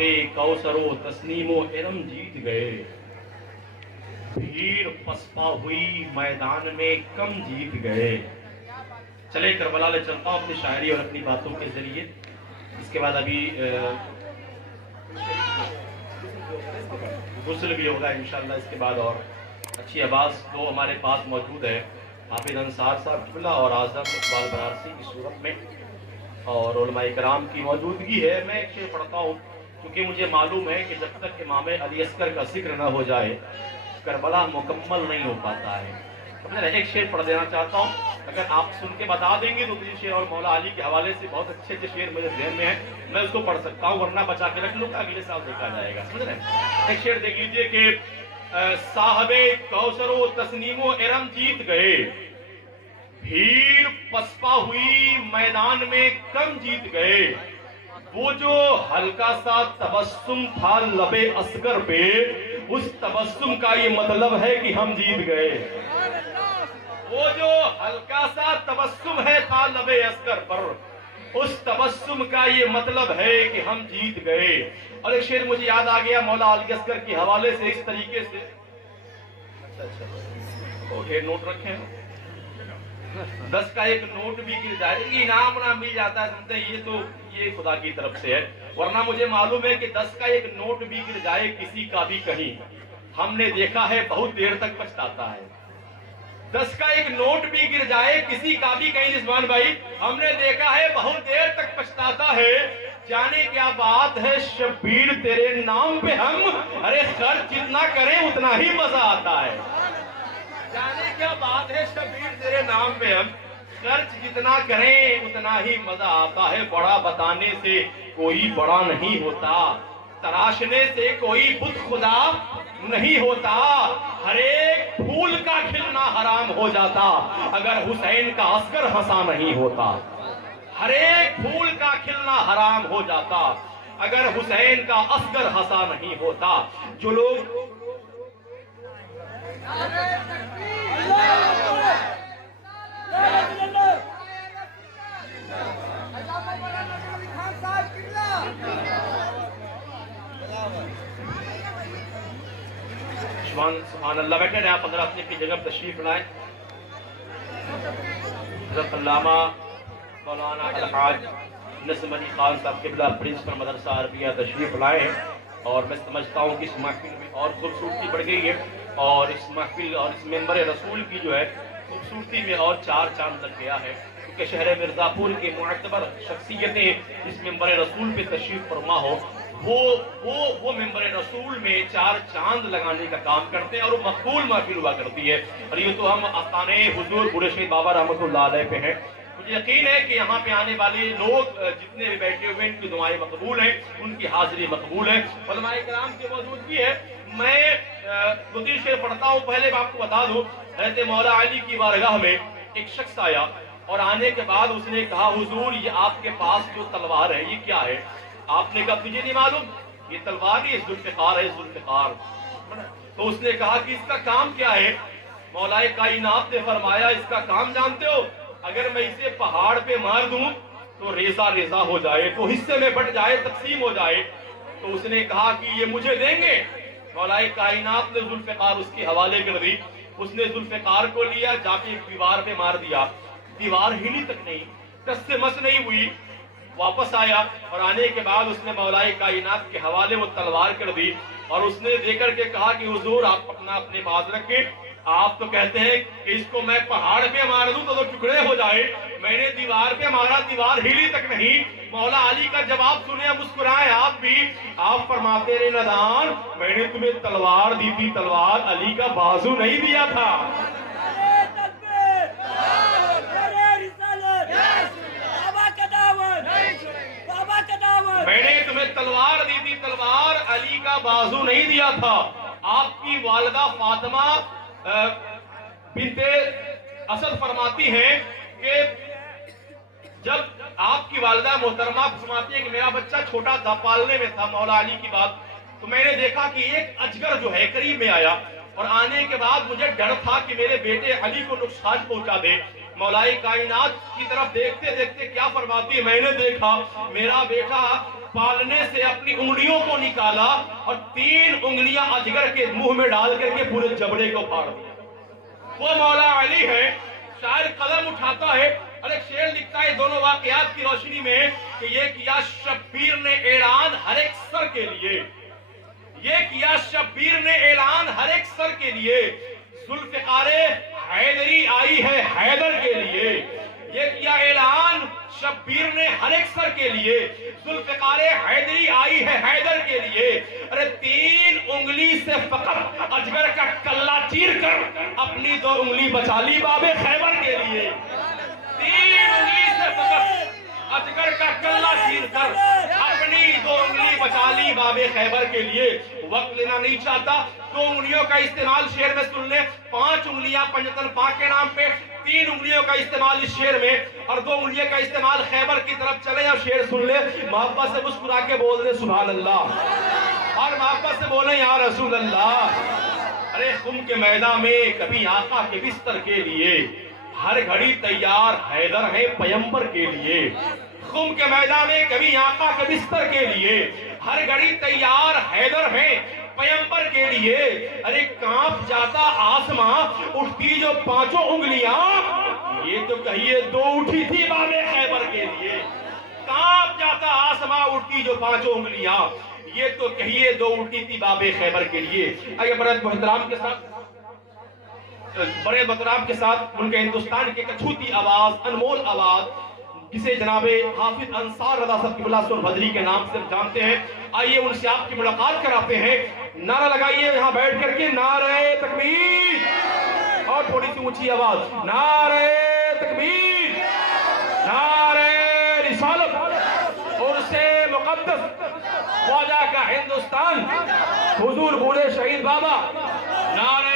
साहबे कौसरो तस्नीमो इरम जीत गए, भीड़ पसपा हुई मैदान में कम जीत गए। चले करबला ले चलता हूं अपनी शायरी और अपनी बातों के जरिए। इसके बाद अभी गुस्ल भी होगा इंशाल्लाह। इसके बाद और अच्छी आवाज़ दो हमारे पास मौजूद है, हाफिज अंसार साहब किबला और आज़म इकबाल बनारसी की सूरत में, और उलमा इकराम की मौजूदगी है। मैं एक शेर पढ़ता हूँ क्योंकि मुझे मालूम है कि जब तक इमाम अली अस्कर का जिक्र न हो जाए करबला मुकम्मल नहीं हो पाता है। तो मैं एक शेर पढ़ देना चाहता हूँ, अगर आप सुन के बता देंगे तो मुझे शेर और मौला अली के हवाले से बहुत अच्छे अच्छे शेर मेरे ध्यान में है, मैं उसको पढ़ सकता हूँ, वरना बचा के रख लूँगा, अगले साल देखा जाएगा। समझ रहे? एक शेर देख लीजिए कि साहबे कौसरो तस्नीमो इरम जीत गए, भीड़ पसपा हुई मैदान में कम जीत गए, वो जो हल्का सा तबस्सुम था लबे असगर पे, उस तबस्सुम का ये मतलब है कि हम जीत गए। वो जो हल्का सा तबस्सुम है था लबे असगर पर, उस तबस्सुम का ये मतलब है कि हम जीत गए। और एक शेर मुझे याद आ गया मौला अली असगर के हवाले से इस तरीके से। अच्छा नोट रखे 10 का एक नोट भी गिर जाए, इनाम ना मिल जाता है, समझते ये तो ये खुदा की तरफ से है, वरना मुझे मालूम है कि 10 का एक नोट भी गिर जाए किसी का भी कहीं, हमने देखा है बहुत देर तक पछताता है। 10 का एक नोट भी गिर जाए किसी का भी कहीं रिजवान भाई, हमने देखा है बहुत देर तक पछताता है। जाने क्या बात है शब्बीर तेरे नाम पे हम, अरे खर्च जितना करें उतना ही मजा आता है। जाने क्या बात है शब्बीर तेरे नाम पे हम, खर्च जितना करें उतना ही मजा आता है। बड़ा बताने से कोई बड़ा नहीं होता, तराशने से कोई बुत खुदा नहीं होता, हर एक फूल का खिलना हराम हो जाता अगर हुसैन का अस्कर हंसा नहीं होता। हर एक फूल का खिलना हराम हो जाता अगर हुसैन का अस्कर हंसा नहीं होता। जो लोग सुभान अल्लाह, बैठे रहे आप, अंदर अपनी जगह तशरीफ लाएं। अल्लामा मौलाना अलहाज नस्म अली खान साहब किबला प्रिंसिपल मदरसा अरबिया तशरीफ लाए हैं, और मैं समझता हूँ कि इस महफिल में और खूबसूरती बढ़ गई है, और इस महफिल और इस मेंबर रसूल की जो है खूबसूरती में और 4 चांद लग गया है, क्योंकि शहर मिर्जापुर के मुअतबर शख्सियतें इस मेंबर रसूल पे तशरीफ फरमा हो, वो मेंबर रसूल में 4 चांद लगाने का काम करते हैं, और वो मकबूल महफिल हुआ करती है। और ये तो हम आस्थाने हुजूर बूढ़े शहीद बाबा रहमतुल्लाह अलैह पे हैं। मुझे यकीन है कि यहाँ पे आने वाले लोग जितने भी बैठे हुए हैं, उनकी दुआएं मकबूल हैं, उनकी हाजिरी मकबूल है, उलमाए किराम की मौजूदगी है। मैं 2-3 शेर पढ़ता हूँ। पहले मैं आपको बता दूं, हज़रत मौला अली की बारगाह में एक शख्स आया, और आने के बाद उसने कहा हुजूर ये आपके पास जो तलवार है ये क्या है? आपने कहा तुझे नहीं मालूम ये तलवार ये जुल्फ़िकार है, जुल्फ़िकार। तो उसने कहा कि इसका काम क्या है? मौलाए कायनात ने फरमाया इसका काम जानते हो? अगर मैं इसे पहाड़ पे मार दूं तो रेजा रेजा हो जाए, तो हिस्से में बट जाए, तकसीम हो जाए। तो उसने कहा कि ये मुझे देंगे? मौलाए कायनात ने जुल्फ़िकार उसके हवाले कर दी। उसने जुल्फ़िकार को लिया, जाके दीवार पे मार दिया, दीवार हिली तक नहीं, टस से मस नहीं हुई। वापस आया, और आने के बाद उसने मौलाए कायनात के हवाले वो तलवार कर दी, और उसने देकर के कहा कि हुजूर आप अपने पास रखें, आप तो कहते हैं कि इसको मैं पहाड़ पे मार दूं तो टुकड़े हो जाए, मैंने दीवार पे मारा, दीवार हिली तक नहीं। मौला अली का जवाब सुने, मुस्कुराए आप भी। आप फरमाते रहे नदान, मैंने तुम्हें तलवार दी थी, तलवार अली का बाजू नहीं दिया था। मैंने तुम्हें तलवार दी थी, तलवार अली का बाजू नहीं दिया था। आपकी वालिदा फातिमा बिन्ते असद फरमाती हैं कि जब आपकी वालिदा मोहतरमा फरमाती है कि मेरा बच्चा छोटा था, पालने में था, मौला अली की बात, तो मैंने देखा कि एक अजगर जो है करीब में आया, और आने के बाद मुझे डर था कि मेरे बेटे अली को नुकसान पहुंचा दे। मौलाए कायनात की तरफ देखते देखते क्या फरमाती है, मैंने देखा मेरा बेटा पालने से अपनी उंगलियों को निकाला और 3 उंगलियां अजगर के मुंह में डाल करके पूरे जबड़े को फाड़ दिया। वो मौला अली है, शायर कदम उठाता है और एक शेर लिखता है दोनों वाकयात की रोशनी में कि ये किया शब्बीर ने ऐलान हर एक सर के लिए, ये किया शब्बीर ने ऐलान हर एक सर के लिए, जुल्फ़िकारे हैदरी आई है हैदर के लिए। ये किया ऐलान शब्बीर ने हर एक सर के लिए, जुल्फ़िकारे हैदरी आई है हैदर के लिए। अरे 3 उंगली से फकत अजगर का कल्ला चीर कर अपनी 2 उंगली बचा ली बाबे खैबर के लिए। 3 उंगली से फकत अजगर का कल्ला चीर कर अपनी 2 उंगली बचा ली बाबे खैबर के लिए। वक्त लेना नहीं चाहता, 2 उंगलियों का इस्तेमाल शेर में सुन ले। 5 उंगलियां पंजतन पाक के नाम पे, 3 उंगलियों का इस्तेमाल इस शेर में और 2 उंगलियों का इस्तेमाल खैबर की तरफ चले। और शेर सुन ले, मोहब्बत से मुस्कुरा के बोल दे सुभान अल्लाह और मोहब्बत से बोले या रसूल अल्लाह। अरे खुम के मैदान में कभी आका के बिस्तर के लिए, हर घड़ी तैयार हैदर है पैगंबर के लिए। खुम के मैदान में कभी आका के बिस्तर के लिए, हर घड़ी तैयार हैदर है पैगंबर के लिए। अरे कांप जाता आसमां उठती जो 5 उंगलियां, ये तो कहिए 2 उठी थी बाबे खैबर के लिए। कांप जाता आसमां उठती जो 5 उंगलियां, ये तो कहिए 2 उठी थी बाबे खैबर के लिए। आइए बड़े मोहतराम के साथ, बड़े मोहतराम के साथ उनके हिंदुस्तान की कछूती आवाज, अनमोल आवाज, जिसे जनाबे हाफिज अंसार रज़ा साहब क़िबला बदरी के नाम से जानते हैं, आइए उनसे आपकी मुलाकात कराते हैं। नारा लगाइए यहाँ बैठ करके, नारे तकबीर, और थोड़ी सी ऊंची आवाज, नारे तकबीर, नारे रिसालत, और से मुक़द्दस ख्वाजा का हिंदुस्तान, हुजूर बूढ़े शहीद बाबा, नारे